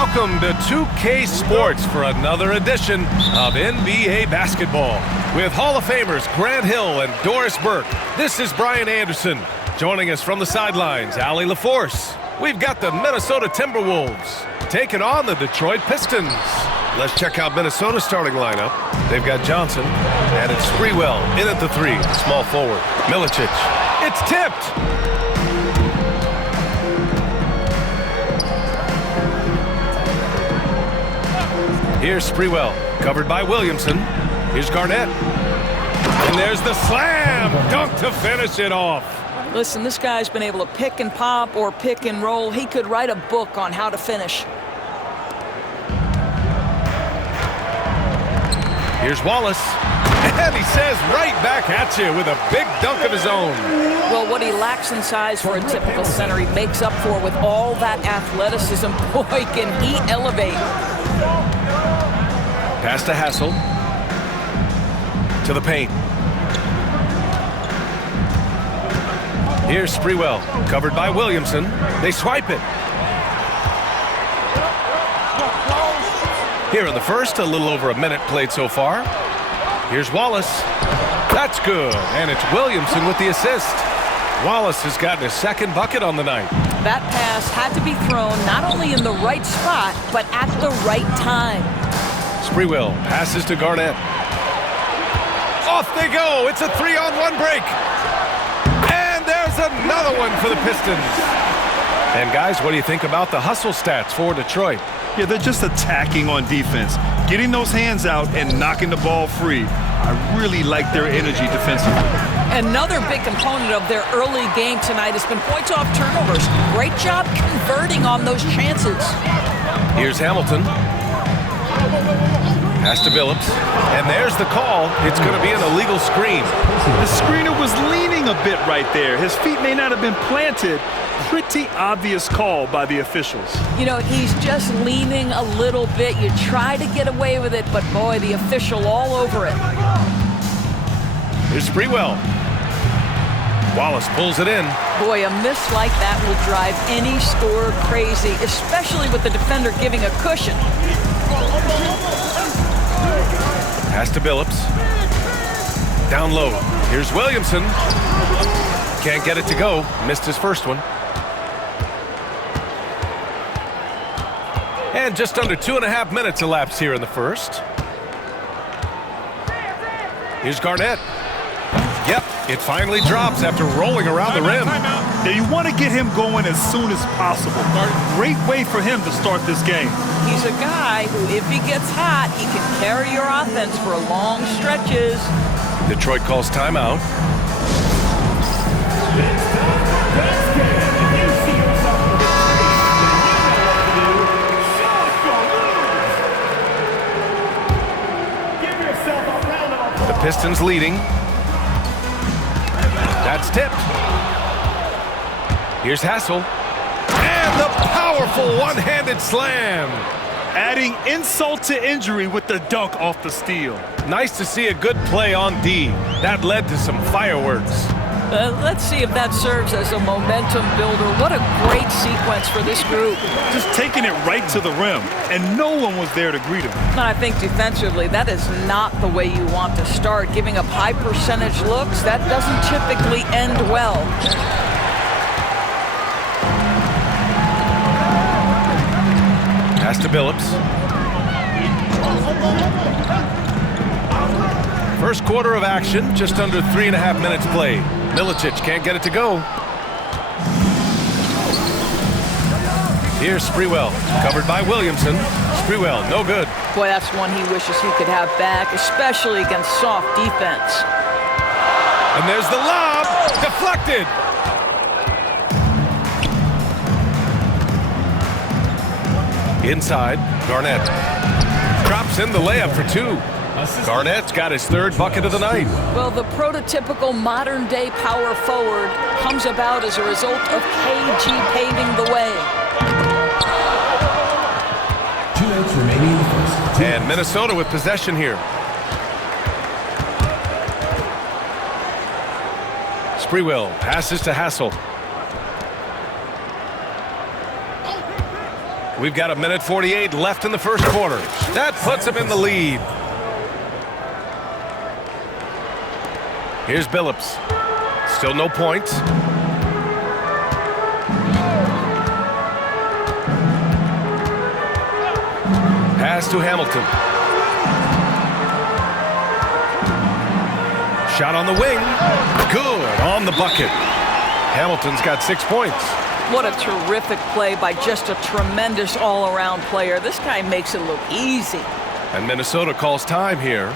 welcome to 2K Sports for another edition of NBA basketball. With Hall of Famers Grant Hill and Doris Burke, this is Brian Anderson. Joining us from the sidelines, Allie LaForce. We've got the Minnesota Timberwolves taking on the Detroit Pistons. Let's check out Minnesota's starting lineup. They've got Johnson, and it's Sprewell in at the three, small forward. Milicic, it's tipped. Here's Sprewell, covered by Williamson. Here's Garnett. And there's the slam dunk to finish it off. Listen, this guy's been able to pick and pop or pick and roll. He could write a book on how to finish. Here's Wallace. And he says right back at you with a big dunk of his own. Well, what he lacks in size for a typical center, he makes up for with all that athleticism. Boy, can he elevate. Pass to Hassel. To the paint. Here's Sprewell, covered by Williamson. They swipe it. Here in the first, a little over a minute played so far. Here's Wallace. That's good, and it's Williamson with the assist. Wallace has gotten his second bucket on the night. That pass had to be thrown not only in the right spot, but at the right time. Sprewell passes to Garnett. Off they go. It's a 3-on-1 break. And there's another one for the Pistons. And guys, what do you think about the hustle stats for Detroit? Yeah, they're just attacking on defense, getting those hands out and knocking the ball free. I really like their energy defensively. Another big component of their early game tonight has been points off turnovers. Great job converting on those chances. Here's Hamilton. Pass to Billups, and there's the call. It's going to be an illegal screen. The screener was leaning a bit right there. His feet may not have been planted. Pretty obvious call by the officials. You know, he's just leaning a little bit. You try to get away with it, but boy, the official all over it. Here's Sprewell. Wallace pulls it in. Boy, a miss like that will drive any scorer crazy, especially with the defender giving a cushion. Pass to Billups. Down low. Here's Williamson. Can't get it to go. Missed his first one. And just under 2.5 minutes elapsed here in the first. Here's Garnett. Yep, it finally drops after rolling around the rim. Now you want to get him going as soon as possible. Great way for him to start this game. He's a guy who, if he gets hot, he can carry your offense for long stretches. Detroit calls timeout. The Pistons leading. That's tipped. Here's Hassel. And the powerful one-handed slam. Adding insult to injury with the dunk off the steal. Nice to see a good play on D. That led to some fireworks. Let's see if that serves as a momentum builder. What a great sequence for this group. Just taking it right to the rim, and no one was there to greet him. I think defensively, that is not the way you want to start. Giving up high percentage looks, that doesn't typically end well. Pass to Billups. First quarter of action, just under 3.5 minutes played. Milicic can't get it to go. Here's Sprewell, covered by Williamson. Sprewell, no good. Boy, that's one he wishes he could have back, especially against soft defense. And there's the lob, deflected. Inside, Garnett drops in the layup for two. Garnett's got his third bucket of the night. Well, the prototypical modern-day power forward comes about as a result of KG paving the way. 2 minutes remaining in the first. And Minnesota with possession here. Sprewell passes to Hassel. We've got 1:48 left in the first quarter. That puts him in the lead. Here's Billups. Still no points. Pass to Hamilton. Shot on the wing. Good on the bucket. Hamilton's got 6 points. What a terrific play by just a tremendous all-around player. This guy makes it look easy. And Minnesota calls time here.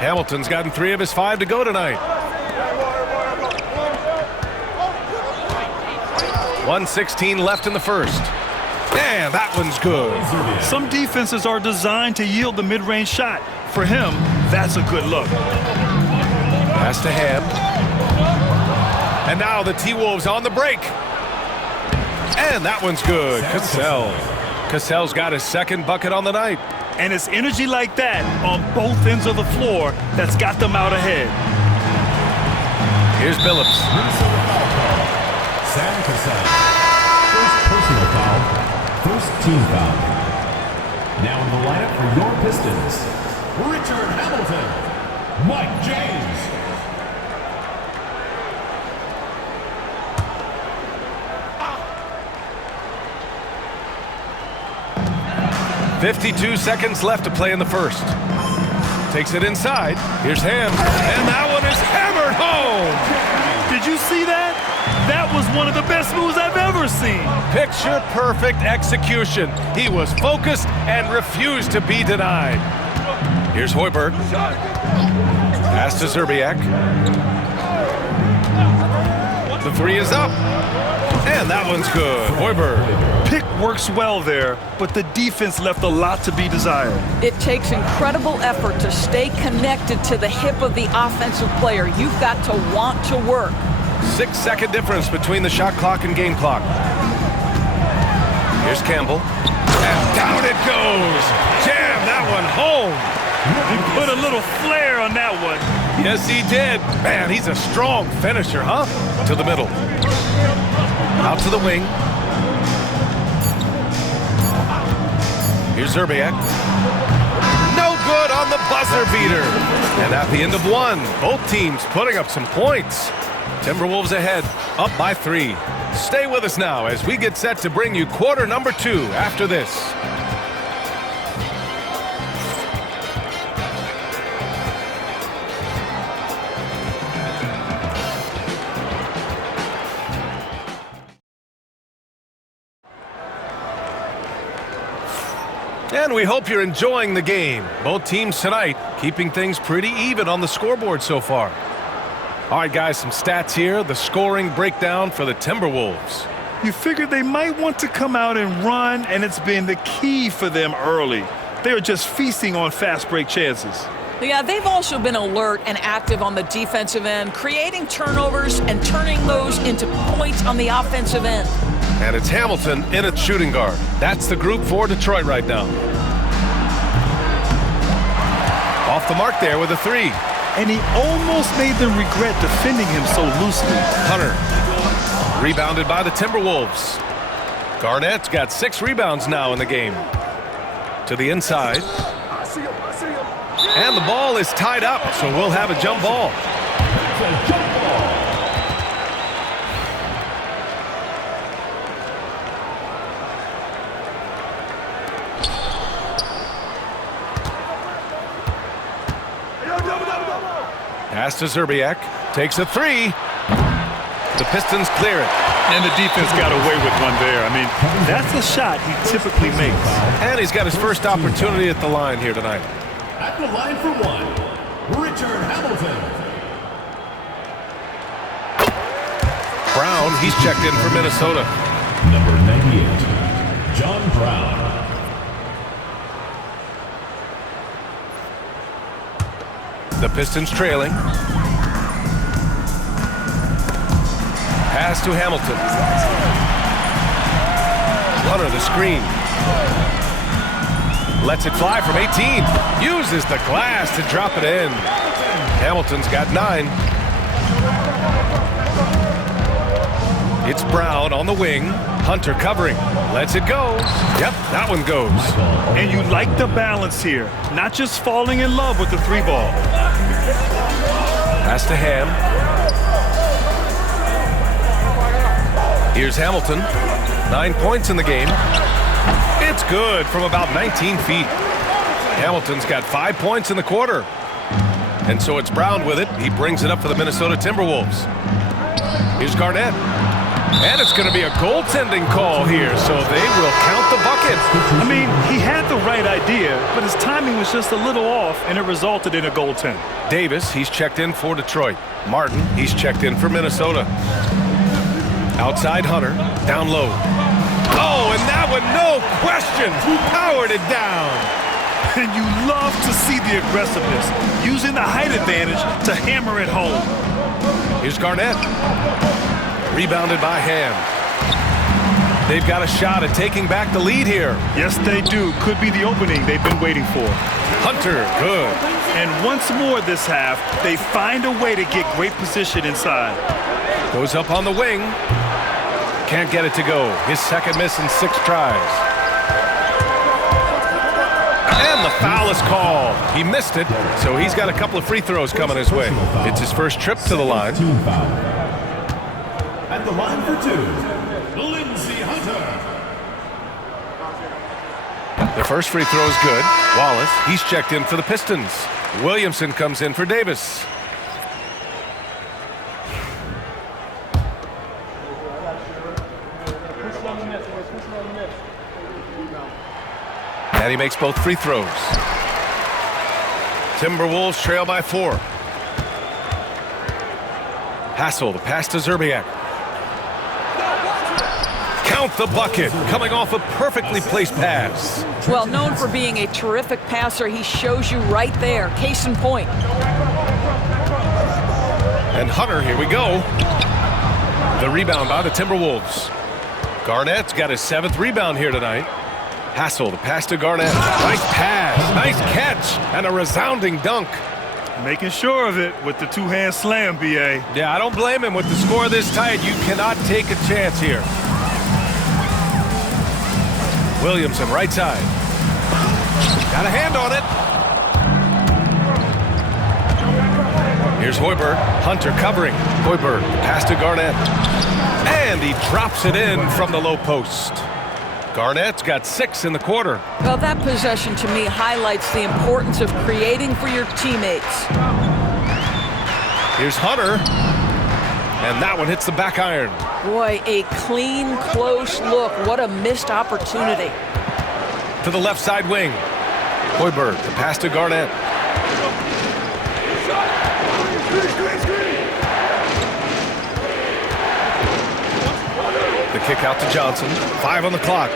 Hamilton's gotten 3 of his 5 to go tonight. 1:16 left in the first. And that one's good. Some defenses are designed to yield the mid-range shot. For him, that's a good look. Pass to Ham. And now the T-Wolves on the break. And that one's good. Cassell's got his second bucket on the night. And it's energy like that on both ends of the floor that's got them out ahead. Here's Billups. Sam Cassell. First personal foul. First team foul. Now in the lineup for your Pistons, Richard Hamilton, Mike James. .52 seconds left to play in the first. Takes it inside. Here's Ham. And that one is hammered home. Did you see that? That was one of the best moves I've ever seen. Picture perfect execution. He was focused and refused to be denied. Here's Hoiberg. Pass to Zerbiak. The 3 is up. And that one's good. Hoiberg. Pick works well there, but the defense left a lot to be desired. It takes incredible effort to stay connected to the hip of the offensive player. You've got to want to work. 6-second difference between the shot clock and game clock. Here's Campbell. And down it goes. Jam that one home. He put a little flair on that one. Yes, he did. Man, he's a strong finisher, huh? To the middle. Out to the wing. Here's Zerbiak. No good on the buzzer beater. And at the end of 1, both teams putting up some points. Timberwolves ahead, up by 3. Stay with us now as we get set to bring you quarter number 2 after this. And we hope you're enjoying the game. Both teams tonight keeping things pretty even on the scoreboard so far. All right, guys, some stats here. The scoring breakdown for the Timberwolves. You figured they might want to come out and run, and it's been the key for them early. They're just feasting on fast break chances. Yeah, they've also been alert and active on the defensive end, creating turnovers and turning those into points on the offensive end. And it's Hamilton in at shooting guard. That's the group for Detroit right now. Off the mark there with a 3. And he almost made them regret defending him so loosely. Hunter. Rebounded by the Timberwolves. Garnett's got 6 rebounds now in the game. To the inside. And the ball is tied up, so we'll have a jump ball. Pass to Zerbiak. Takes a 3. The Pistons clear it. And the defense got away with one there. I mean, that's a shot he typically makes. And he's got his first opportunity at the line here tonight. At the line for 1, Richard Hamilton. Brown Brown, he's checked in for Minnesota. Number 98, John Brown. The Pistons trailing. Pass to Hamilton. Hunter the screen. Lets it fly from 18. Uses the glass to drop it in. Hamilton's got 9. It's Brown on the wing. Hunter covering. Lets it go. Yep, that one goes. And you like the balance here. Not just falling in love with the 3-ball. Pass to Ham. Here's Hamilton. 9 points in the game. It's good from about 19 feet. Hamilton's got 5 points in the quarter. And so it's Brown with it. He brings it up for the Minnesota Timberwolves. Here's Garnett. And it's going to be a goaltending call here, so they will count the bucket. I mean, he had the right idea, but his timing was just a little off, and it resulted in a goaltend. Davis, he's checked in for Detroit. Martin, he's checked in for Minnesota. Outside Hunter, down low. Oh, and that one, no question, powered it down. And you love to see the aggressiveness, using the height advantage to hammer it home. Here's Garnett. Rebounded by Ham. They've got a shot at taking back the lead here. Yes, they do. Could be the opening they've been waiting for. Hunter, good. And once more this half, they find a way to get great position inside. Goes up on the wing. Can't get it to go. His second miss in 6 tries. And the foul is called. He missed it, so he's got a couple of free throws coming his way. It's his first trip to the line. At the line for 2, Lindsey Hunter. The first free throw is good. Wallace, he's checked in for the Pistons. Williamson comes in for Davis. And he makes both free throws. Timberwolves trail by 4. Hassel, the pass to Zerbiak. Count the bucket, coming off a perfectly placed pass. Well, known for being a terrific passer, he shows you right there. Case in point. And Hunter, here we go. The rebound by the Timberwolves. Garnett's got his 7th rebound here tonight. Hassel, the pass to Garnett. Nice pass, nice catch, and a resounding dunk. Making sure of it with the 2-hand slam, B.A. Yeah, I don't blame him. With the score this tight, you cannot take a chance here. Williamson, right side. Got a hand on it. Here's Hoiberg. Hunter covering. Hoiberg, pass to Garnett. And he drops it in from the low post. Garnett's got 6 in the quarter. Well, that possession to me highlights the importance of creating for your teammates. Here's Hunter. And that one hits the back iron. Boy, a clean, close look. What a missed opportunity. To the left side wing. Hoiberg, the pass to Garnett. The kick out to Johnson. 5 on the clock.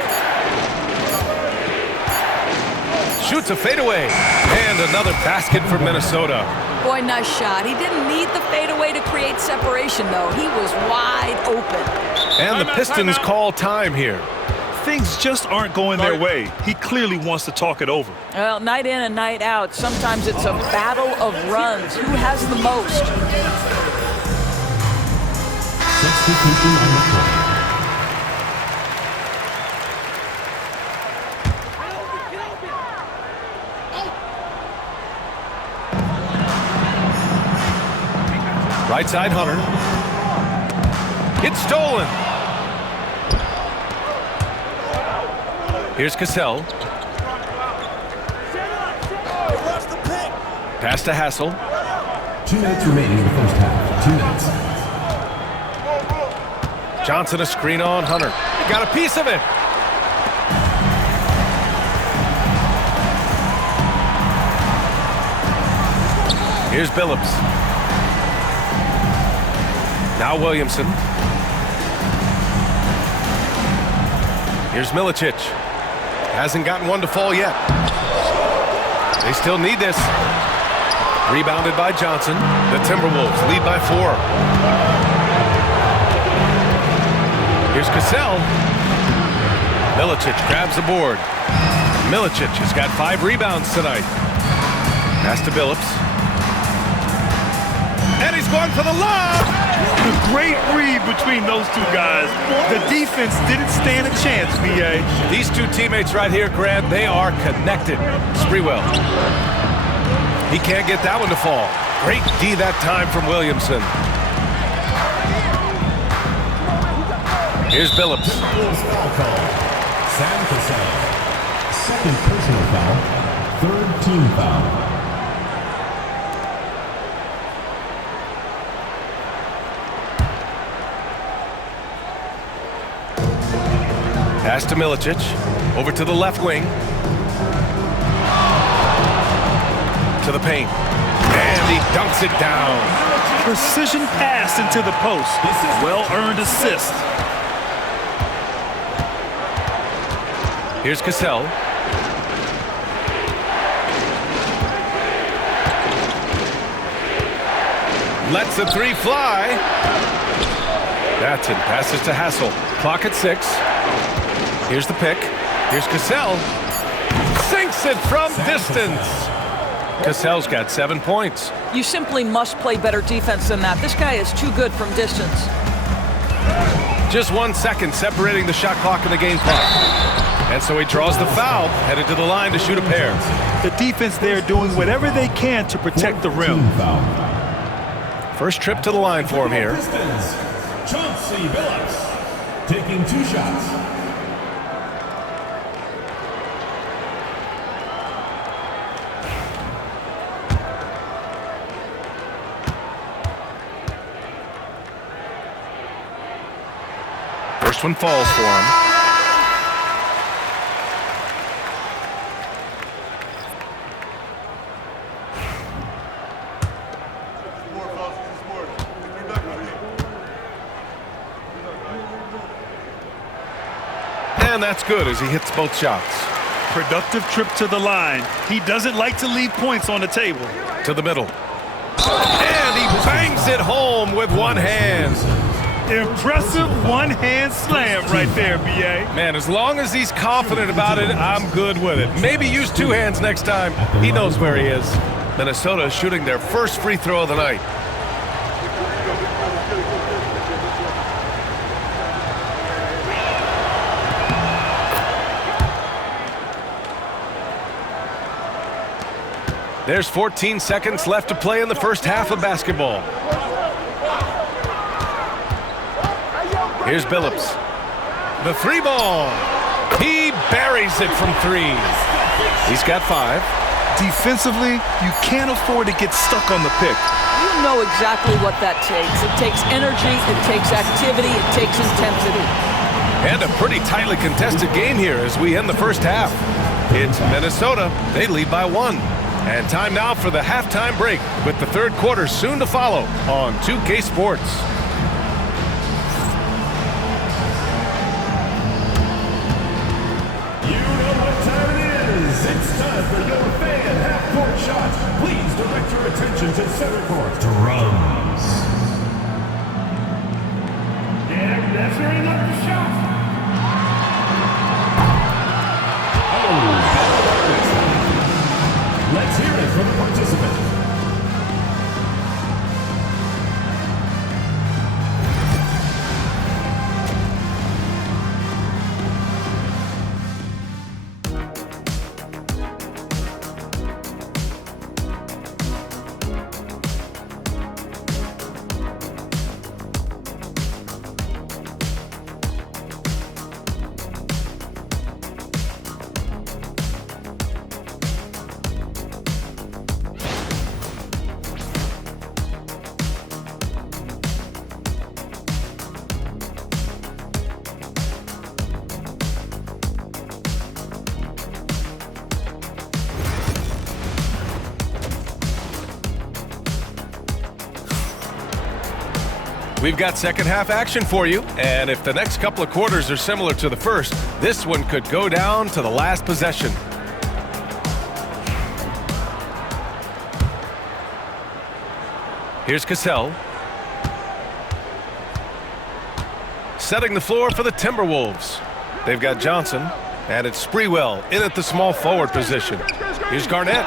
Shoots a fadeaway. And another basket for Minnesota. Boy, nice shot. He didn't need the fadeaway to create separation, though. He was wide open. And the Pistons call time here. Things just aren't going their way. He clearly wants to talk it over. Well, night in and night out, sometimes it's a battle of runs. Who has the most? Substitution on the court. Right side, Hunter. It's stolen. Here's Cassell. Pass to Hassel. 2 minutes remaining in the first half. 2 minutes. Johnson a screen on Hunter. Got a piece of it. Here's Billups. Now Williamson. Here's Milicic. Hasn't gotten one to fall yet. They still need this. Rebounded by Johnson. The Timberwolves lead by 4. Here's Cassell. Milicic grabs the board. Milicic has got 5 rebounds tonight. Pass to Billups. And he's going for the lob! A great read between those two guys. The defense didn't stand a chance, VA. These two teammates right here, Grant, they are connected. Sprewell. He can't get that one to fall. Great D that time from Williamson. Here's Billups. Foul call. Sam Cassell. Second personal foul. Third team foul. Pass to Milicic. Over to the left wing. To the paint. And he dunks it down. Precision pass into the post. Well-earned assist. Here's Cassell. Lets the 3 fly. That's it. Passes to Hassel. Clock at 6. Here's the pick. Here's Cassell. Sinks it from distance. Cassell's got 7 points. You simply must play better defense than that. This guy is too good from distance. Just 1 second separating the shot clock and the game clock. And so he draws the foul, headed to the line to shoot a pair. The defense there doing whatever they can to protect the rim. First trip to the line for him here. Pistons. Chauncey Billups taking 2 shots. First one falls for him. And that's good as he hits both shots. Productive trip to the line. He doesn't like to leave points on the table. To the middle. And he bangs it home with one hand. Impressive one-hand slam right there, BA. Man, as long as he's confident about it, I'm good with it. Maybe use 2 hands next time. He knows where he is. Minnesota is shooting their first free throw of the night. There's 14 seconds left to play in the first half of basketball. Here's Billups. The 3 ball. He buries it from 3. He's got 5. Defensively, you can't afford to get stuck on the pick. You know exactly what that takes. It takes energy, it takes activity, it takes intensity. And a pretty tightly contested game here as we end the first half. It's Minnesota. They lead by 1. And time now for the halftime break with the third quarter soon to follow on 2K Sports. You know what time it is. It's time for your fan half-court shots. Please direct your attention to center court. Drums. Yeah, that's very enough for shots. Let's hear it from the participant. We've got second half action for you, and if the next couple of quarters are similar to the first, this one could go down to the last possession. Here's Cassell. Setting the floor for the Timberwolves. They've got Johnson, and it's Sprewell in at the small forward position. Here's Garnett.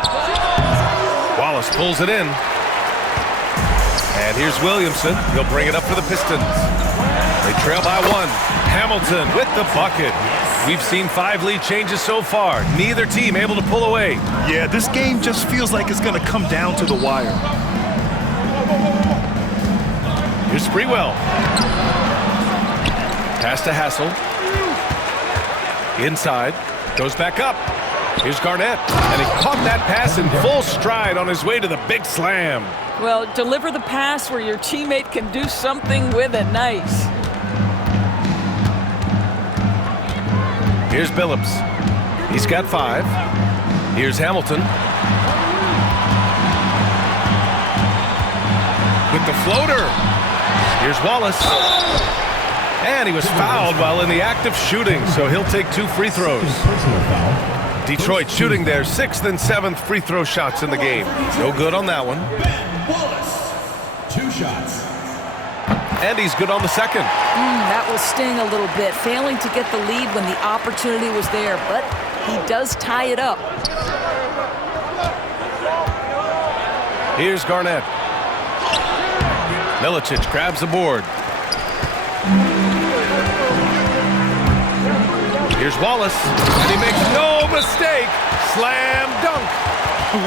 Wallace pulls it in. And here's Williamson. He'll bring it up for the Pistons. They trail by one. Hamilton with the bucket. We've seen 5 lead changes so far. Neither team able to pull away. Yeah, this game just feels like it's going to come down to the wire. Here's Sprewell. Pass to Hassel. Inside. Goes back up. Here's Garnett. And he caught that pass in full stride on his way to the big slam. Well, deliver the pass where your teammate can do something with it. Nice. Here's Billups. He's got 5. Here's Hamilton. With the floater. Here's Wallace. And he was fouled while in the act of shooting, so he'll take 2 free throws. Detroit shooting their 6th and 7th free throw shots in the game. No good on that one. Wallace, 2 shots. And he's good on the second. That will sting a little bit, failing to get the lead when the opportunity was there, but he does tie it up. Here's Garnett. Milicic grabs the board. Here's Wallace, and he makes no mistake. Slam dunk.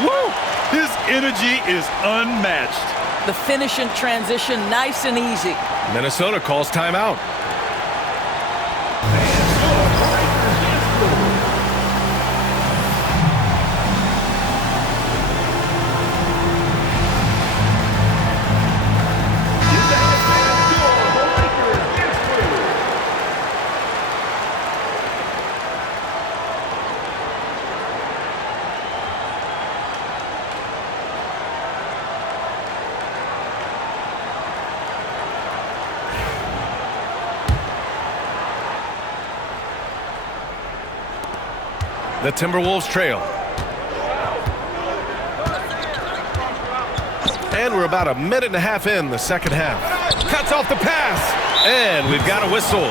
Woo! His energy is unmatched. The finish in transition, nice and easy. Minnesota calls timeout. The Timberwolves trail. And we're about a minute and a half in the second half. Cuts off the pass. And we've got a whistle.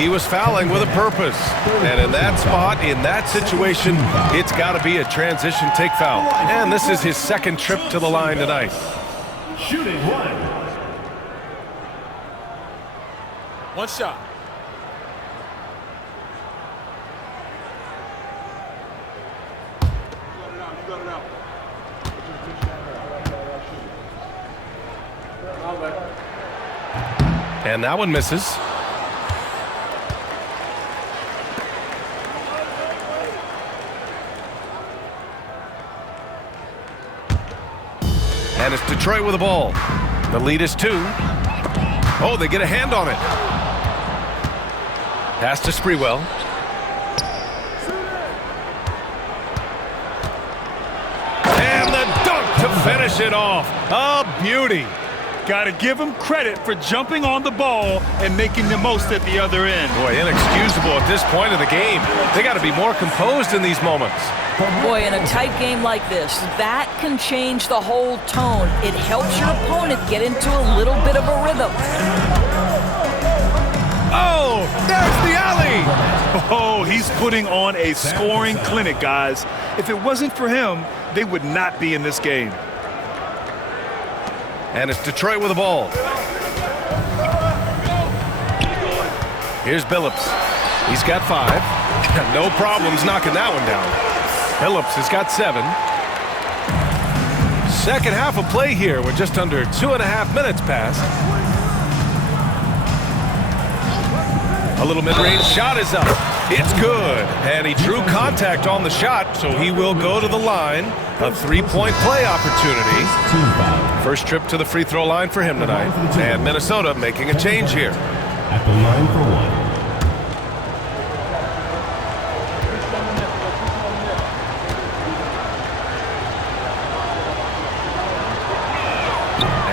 He was fouling with a purpose. And in that spot, in that situation, it's got to be a transition take foul. And this is his 2nd trip to the line tonight. Shooting 1. One shot. And that one misses. And it's Detroit with the ball. The lead is 2. Oh, they get a hand on it. Pass to Sprewell. And the dunk to finish it off. A beauty. Got to give him credit for jumping on the ball and making the most at the other end. Boy, inexcusable at this point of the game. They got to be more composed in these moments. Boy, in a tight game like this, that can change the whole tone. It helps your opponent get into a little bit of a rhythm. Oh, there's the alley. Oh, he's putting on a scoring clinic, guys. If it wasn't for him, they would not be in this game. And it's Detroit with the ball. Here's Billups. He's got 5. No problems knocking that one down. Billups has got 7. Second half of play here with just under 2.5 minutes passed. A little mid-range shot is up. It's good. And he drew contact on the shot, so he will go to the line. A 3-point play opportunity. First trip to the free throw line for him tonight. And Minnesota making a change here. At the line for 1.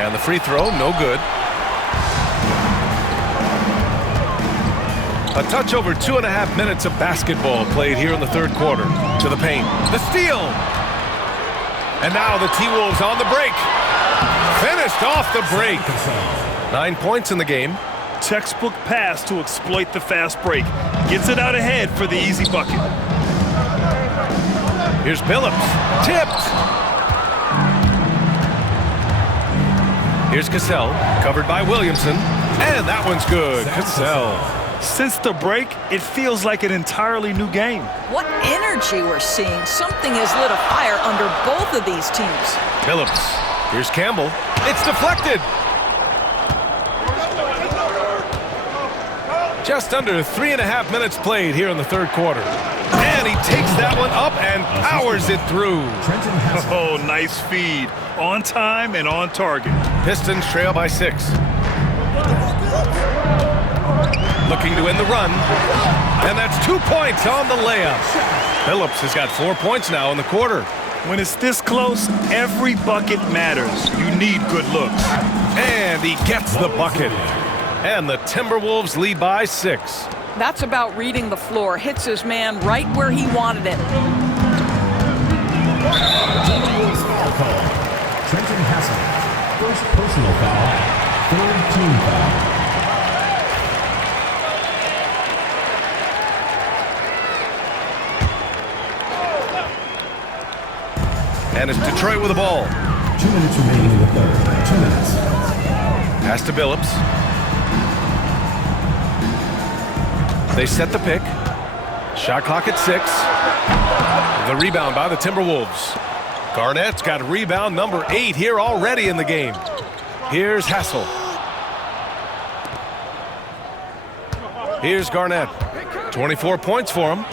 And the free throw, no good. A touch over 2.5 minutes of basketball played here in the third quarter. To the paint. The steal. And now the T-Wolves on the break. Finished off the break. 9 points in the game. Textbook pass to exploit the fast break. Gets it out ahead for the easy bucket. Here's Billups. Tipped. Here's Cassell. Covered by Williamson. And that one's good. Cassell. Since the break, it feels like an entirely new game. What energy we're seeing. Something has lit a fire under both of these teams. Billups. Here's Campbell. It's deflected. Just under 3.5 minutes played here in the third quarter. And he takes that one up and powers it through. Oh, nice feed. On time and on target. Pistons trail by 6. Looking to win the run. And that's 2 points on the layup. Billups has got 4 points now in the quarter. When it's this close, every bucket matters. You need good looks. And he gets the bucket. And the Timberwolves lead by 6. That's about reading the floor. Hits his man right where he wanted it. Timberwolves foul call. Trenton Hassel. First personal foul. Third team foul. And it's Detroit with the ball. 2 minutes remaining in the third. 2 minutes. Pass to Billups. They set the pick. Shot clock at 6. The rebound by the Timberwolves. Garnett's got rebound number 8 here already in the game. Here's Hassel. Here's Garnett. 24 points for him.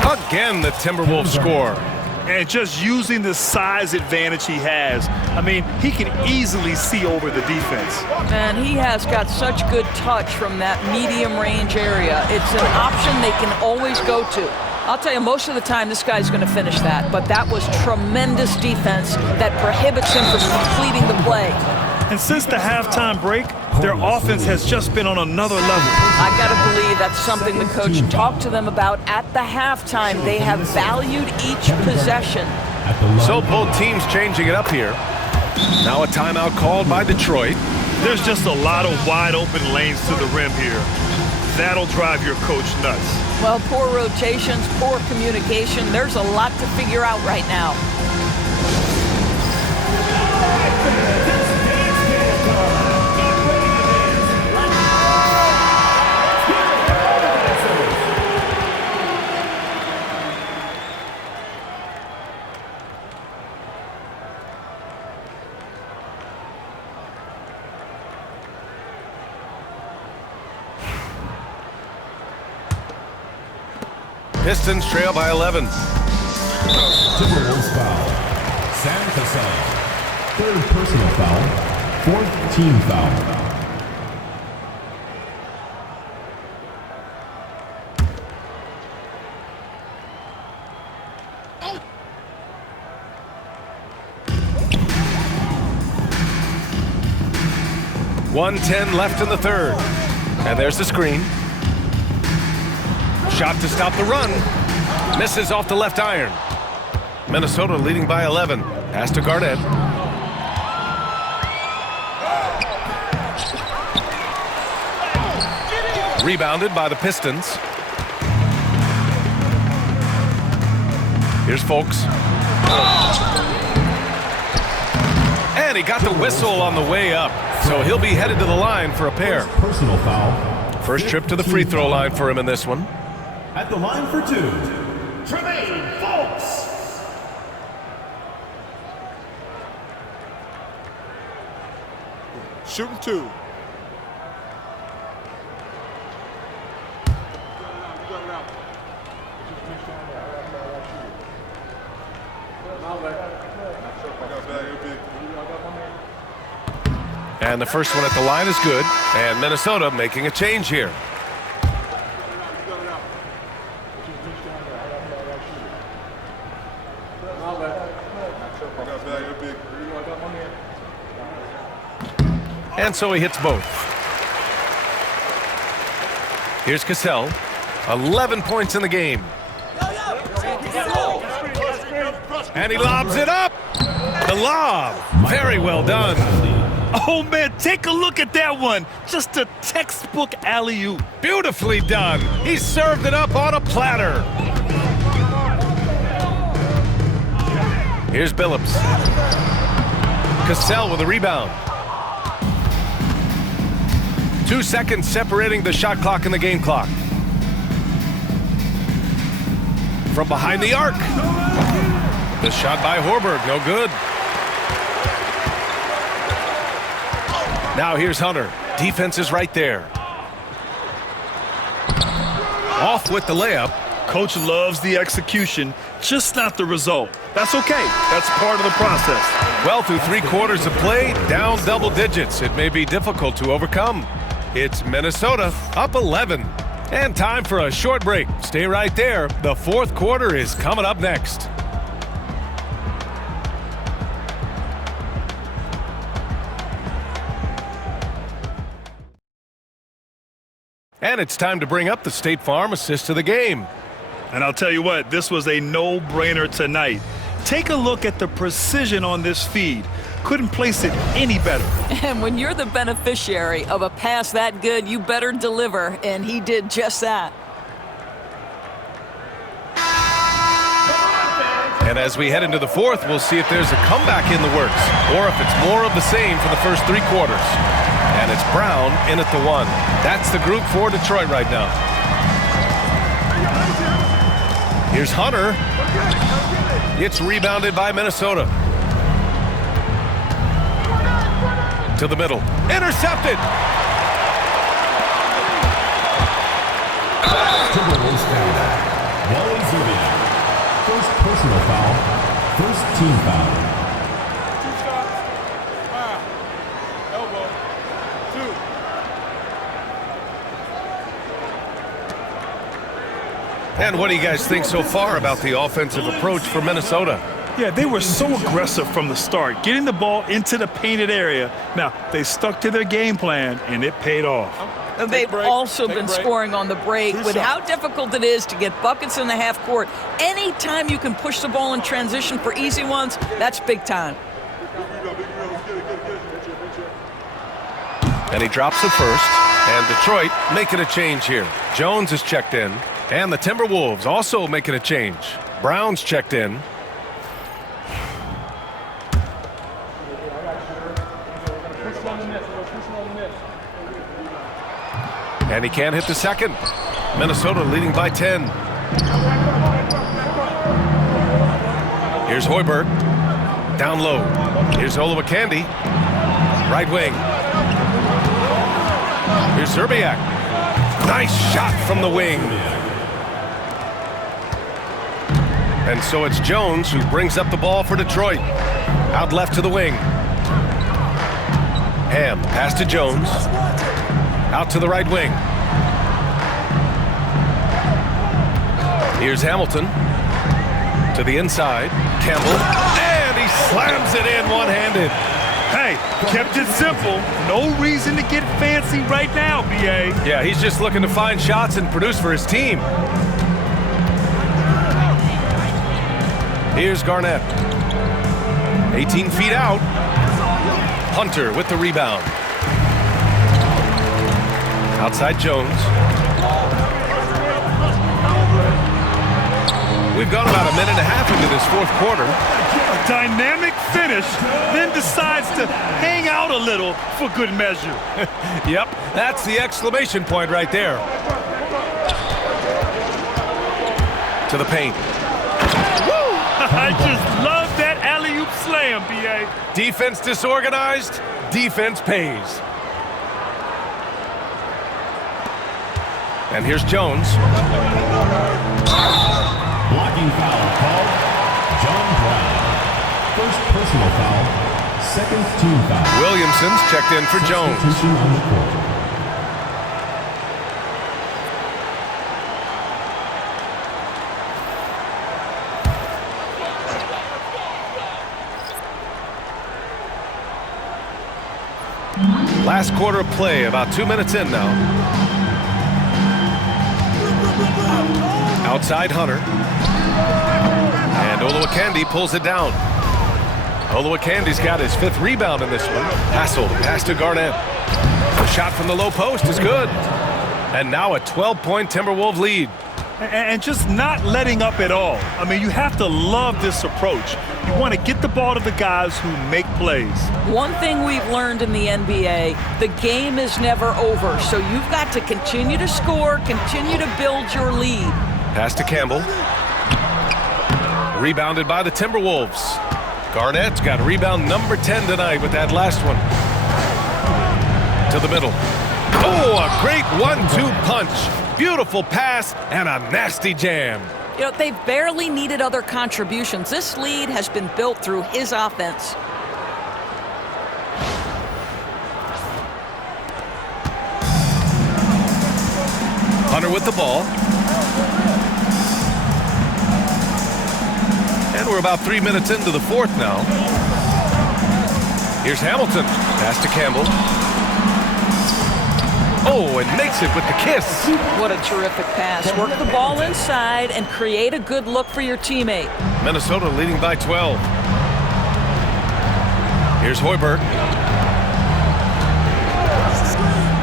Again, the Timberwolves score. And just using the size advantage he has, I mean, he can easily see over the defense. And he has got such good touch from that medium range area. It's an option they can always go to. I'll tell you, most of the time this guy's going to finish that, but that was tremendous defense that prohibits him from completing the play. And since the halftime break, their offense has just been on another level. I got to believe that's something the coach talked to them about at the halftime. They have valued each possession. So both teams changing it up here. Now a timeout called by Detroit. There's just a lot of wide open lanes to the rim here. That'll drive your coach nuts. Well, poor rotations, poor communication. There's a lot to figure out right now. Pistons trail by 11. Timberwolves foul. Sam Cassell. Third personal foul. Fourth team foul. .110 left in the third. And there's the screen. Shot to stop the run. Misses off the left iron. Minnesota leading by 11. Pass to Garnett. Rebounded by the Pistons. Here's Folks. And he got the whistle on the way up. So he'll be headed to the line for a pair. Personal foul. First trip to the free throw line for him in this one. At the line for 2, Tremaine Folks. Shooting 2. And the first one at the line is good. And Minnesota making a change here. And so he hits both. Here's Cassell. 11 points in the game. And he lobs it up. The lob. Very well done. Oh, man, take a look at that one. Just a textbook alley-oop. Beautifully done. He served it up on a platter. Here's Billups. Cassell with a rebound. 2 seconds separating the shot clock and the game clock. From behind the arc. The shot by Hoiberg, no good. Now here's Hunter. Defense is right there. Off with the layup. Coach loves the execution, just not the result. That's okay. That's part of the process. Well, through 3 quarters of play, down double digits. It may be difficult to overcome. It's Minnesota up 11. And time for a short break. Stay right there. The 4th quarter is coming up next. And it's time to bring up the State Farm assist of the game. And I'll tell you what, this was a no-brainer tonight. Take a look at the precision on this feed. Couldn't place it any better. And when you're the beneficiary of a pass that good, you better deliver, and he did just that. And as we head into the 4th, we'll see if there's a comeback in the works or if it's more of the same for the first 3 quarters. And it's Brown in at the 1. That's the group for Detroit right now. Here's Hunter. It's rebounded by Minnesota. To the middle. Intercepted. Timberwolves down. Wally Zubiak. First personal foul. First team foul. 2 shots. Foul. Elbow. 2. And what do you guys think so far about the offensive approach for Minnesota? Yeah, they were so aggressive from the start, getting the ball into the painted area. Now, they stuck to their game plan, and it paid off. They've also been scoring on the break with how difficult it is to get buckets in the half court. Anytime you can push the ball in transition for easy ones, that's big time. And he drops it first. And Detroit making a change here. Jones is checked in. And the Timberwolves also making a change. Brown's checked in. And he can't hit the second. Minnesota leading by 10. Here's Hoiberg. Down low. Here's Olowokandi. Right wing. Here's Zubiak. Nice shot from the wing. And so it's Jones who brings up the ball for Detroit. Out left to the wing. Ham, pass to Jones. Out to the right wing. Here's Hamilton. To the inside. Campbell. And he slams it in one-handed. Hey, kept it simple. No reason to get fancy right now, B.A. Yeah, he's just looking to find shots and produce for his team. Here's Garnett. 18 feet out. Hunter with the rebound. Outside Jones. We've gone about a minute and a half into this 4th quarter. A dynamic finish, then decides to hang out a little for good measure. Yep, that's the exclamation point right there. To the paint. Woo! I just love that alley-oop slam, B.A. Defense disorganized, defense pays. And here's Jones. Blocking foul called. John Brown. First personal foul. Second team foul. Williamson's checked in for Jones. Substitution on the court. Last quarter of play, about 2 minutes in now. Outside Hunter. And Oluwakendi pulls it down. Oluwakendi's got his 5th rebound in this one. Hassel, pass to Garnett. The shot from the low post is good. And now a 12-point Timberwolves lead. And just not letting up at all. I mean, you have to love this approach. You want to get the ball to the guys who make plays. One thing we've learned in the NBA, the game is never over. So you've got to continue to score, continue to build your lead. Pass to Campbell. Rebounded by the Timberwolves. Garnett's got rebound number 10 tonight with that last one. To the middle. Oh, a great 1-2 punch. Beautiful pass and a nasty jam. You know, they've barely needed other contributions. This lead has been built through his offense. Hunter with the ball. And we're about 3 minutes into the 4th now. Here's Hamilton. Pass to Campbell. Oh, and makes it with the kiss. What a terrific pass. Work the ball inside and create a good look for your teammate. Minnesota leading by 12. Here's Hoiberg.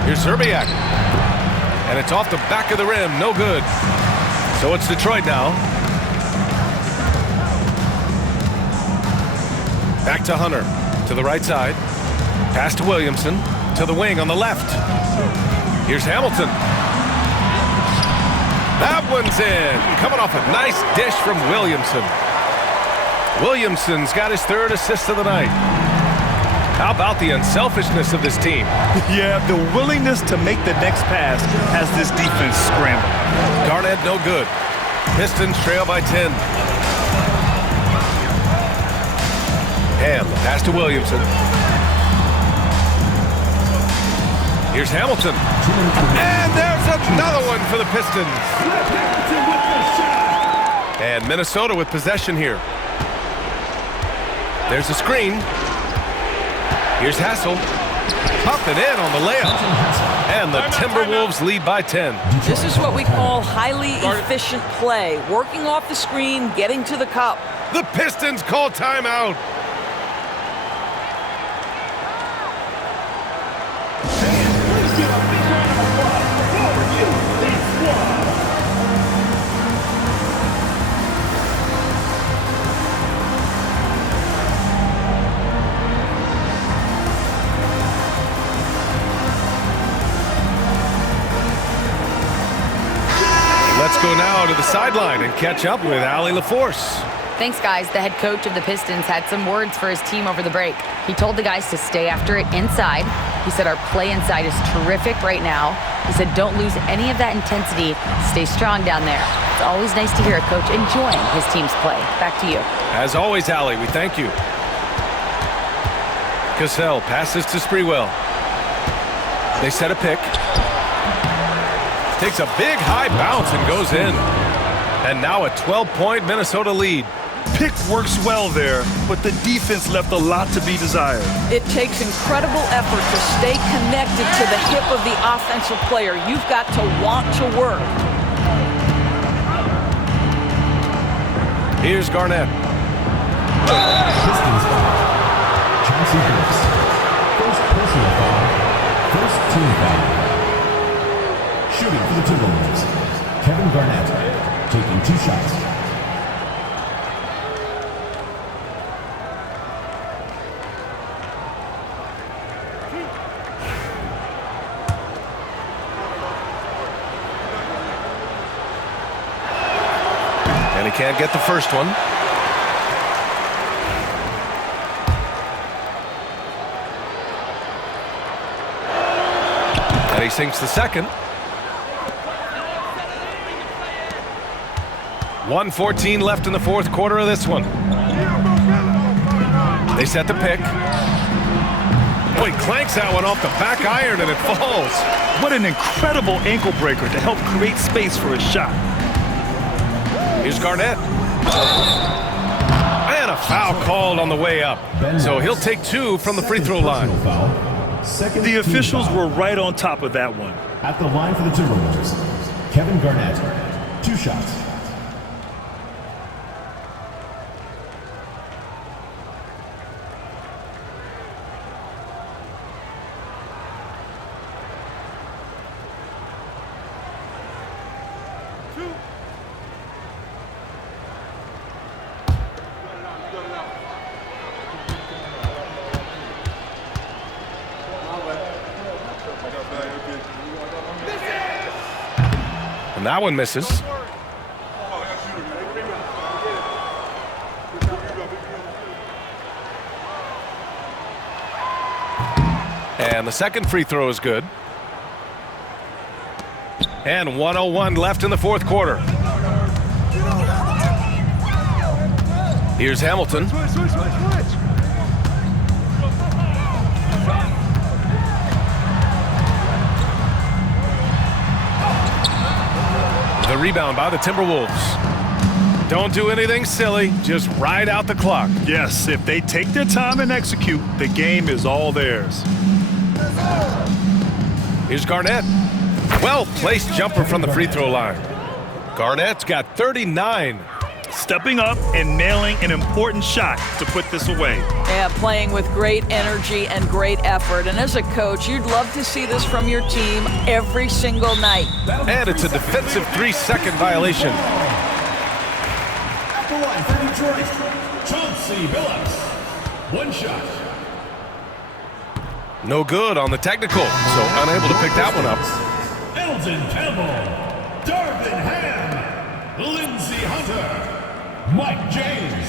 Here's Zerbiak. And it's off the back of the rim. No good. So it's Detroit now. Back to Hunter. To the right side. Pass to Williamson. To the wing on the left. Here's Hamilton. That one's in. Coming off a nice dish from Williamson. Williamson's got his 3rd assist of the night. How about the unselfishness of this team? Yeah, the willingness to make the next pass has this defense scrambling. Garnett no good. Pistons trail by 10. Ham, pass to Williamson. Here's Hamilton. And there's another one for the Pistons. And Minnesota with possession here. There's a screen. Here's Hassel. Up and in on the layup. And the Timberwolves lead by 10. This is what we call highly efficient play. Working off the screen, getting to the cup. The Pistons call timeout. Let's go now to the sideline and catch up with Allie LaForce. Thanks, guys. The head coach of the Pistons had some words for his team over the break. He told the guys to stay after it inside. He said our play inside is terrific right now. He said don't lose any of that intensity. Stay strong down there. It's always nice to hear a coach enjoying his team's play. Back to you. As always, Allie, we thank you. Cassell passes to Sprewell. They set a pick. Takes a big high bounce and goes in. And now a 12-point Minnesota lead. Pick works well there, but the defense left a lot to be desired. It takes incredible effort to stay connected to the hip of the offensive player. You've got to want to work. Here's Garnett. Pistons foul. Chauncey Billups. First personal foul. First team foul. Shooting for the Timberwolves. Kevin Garnett taking 2 shots. And he can't get the first one. And he sinks the second. 1:14 left in the 4th quarter of this one. They set the pick. Oh, he clanks that one off the back iron and it falls. What an incredible ankle breaker to help create space for a shot. Here's Garnett. And a foul called on the way up. So he'll take 2 from the free throw line. The officials were right on top of that one. At the line for the Timberwolves, Kevin Garnett, 2 shots. And that one misses. And the second free throw is good. And 1:01 left in the fourth quarter. Here's Hamilton. The rebound by the Timberwolves. Don't do anything silly, just ride out the clock. Yes, if they take their time and execute, the game is all theirs. Here's Garnett. Well-placed jumper from the free throw line. Garnett's got 39. Stepping up and nailing an important shot to put this away. Yeah, playing with great energy and great effort. And as a coach, you'd love to see this from your team every single night. And it's a defensive 3-second violation. At the line for Detroit, Chauncey Billups. One shot. No good on the technical, so unable to pick that one up. Elton Campbell, Darvin Ham, Lindsey Hunter, Mike James.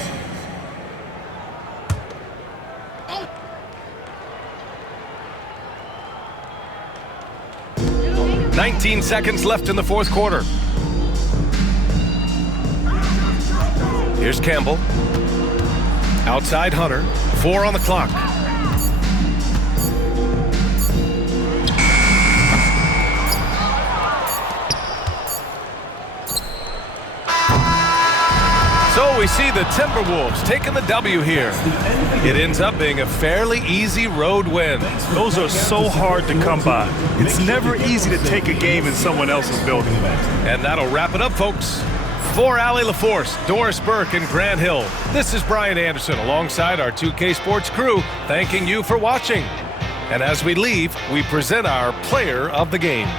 19 seconds left in the fourth quarter. Here's Campbell. Outside Hunter. 4 on the clock. So we see the Timberwolves taking the W here. It ends up being a fairly easy road win. Those are so hard to come by. It's never easy to take a game in someone else's building. And that'll wrap it up, folks. For Allie LaForce, Doris Burke, and Grant Hill, this is Brian Anderson alongside our 2K Sports crew, thanking you for watching. And as we leave, we present our player of the game.